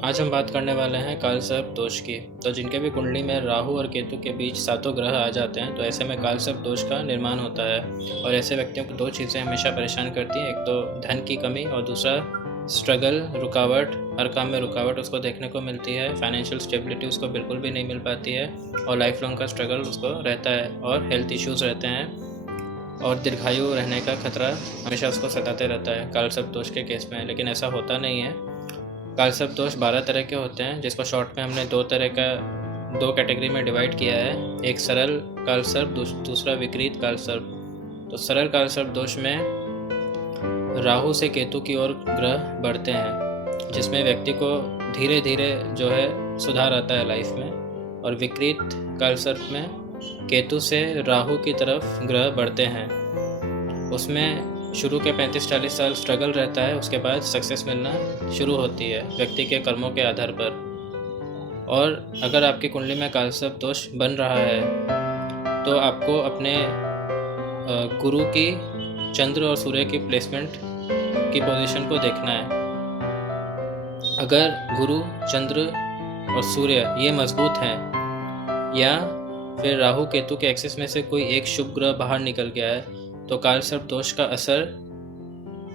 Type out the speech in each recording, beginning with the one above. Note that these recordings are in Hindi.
आज हम बात करने वाले हैं कालसर्प दोष की। तो जिनके भी कुंडली में राहु और केतु के बीच सातों ग्रह आ जाते हैं तो ऐसे में कालसर्प दोष का निर्माण होता है। और ऐसे व्यक्तियों को दो चीज़ें हमेशा परेशान करती हैं, एक तो धन की कमी और दूसरा स्ट्रगल, रुकावट। हर काम में रुकावट उसको देखने को मिलती है, फाइनेंशियल स्टेबिलिटी उसको बिल्कुल भी नहीं मिल पाती है और लाइफ लॉन्ग का स्ट्रगल उसको रहता है और हेल्थ इश्यूज़ रहते हैं और दीर्घायु रहने का खतरा हमेशा उसको सताते रहता है कालसर्प दोष के केस में। लेकिन ऐसा होता नहीं है। कालसर्प दोष 12 तरह के होते हैं, जिसको शॉर्ट में हमने दो कैटेगरी में डिवाइड किया है। एक सरल कालसर्प, दूसरा विपरीत कालसर्प। तो सरल कालसर्प दोष में राहु से केतु की ओर ग्रह बढ़ते हैं, जिसमें व्यक्ति को धीरे धीरे जो है सुधार आता है लाइफ में। और विपरीत कालसर्प में केतु से राहु की तरफ ग्रह बढ़ते हैं, उसमें शुरू के 35-40 साल स्ट्रगल रहता है, उसके बाद सक्सेस मिलना शुरू होती है व्यक्ति के कर्मों के आधार पर। और अगर आपकी कुंडली में कालसर्प दोष बन रहा है तो आपको अपने गुरु की, चंद्र और सूर्य की प्लेसमेंट की पोजीशन को देखना है। अगर गुरु, चंद्र और सूर्य ये मजबूत हैं या फिर राहु केतु के एक्सिस में से कोई एक शुभ ग्रह बाहर निकल गया है तो कालसर्प दोष का असर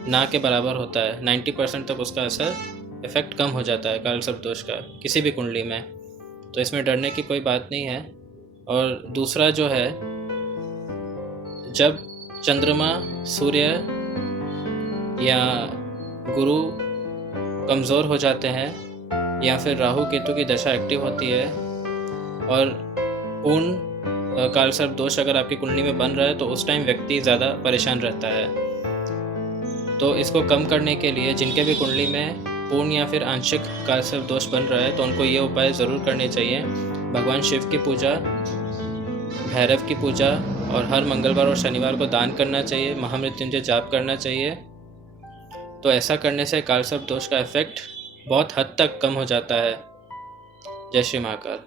ना के बराबर होता है। 90% तक उसका असर इफेक्ट कम हो जाता है कालसर्प दोष का किसी भी कुंडली में। तो इसमें डरने की कोई बात नहीं है। और दूसरा जो है, जब चंद्रमा, सूर्य या गुरु कमज़ोर हो जाते हैं या फिर राहु केतु की दशा एक्टिव होती है और पूर्ण कालसर्प दोष अगर आपकी कुंडली में बन रहा है तो उस टाइम व्यक्ति ज़्यादा परेशान रहता है। तो इसको कम करने के लिए जिनके भी कुंडली में पूर्ण या फिर आंशिक कालसर्प दोष बन रहा है तो उनको ये उपाय ज़रूर करने चाहिए। भगवान शिव की पूजा, भैरव की पूजा और हर मंगलवार और शनिवार को दान करना चाहिए, महामृत्युंजय जाप करना चाहिए। तो ऐसा करने से कालसर्प दोष का इफेक्ट बहुत हद तक कम हो जाता है। जय श्री महाकाल।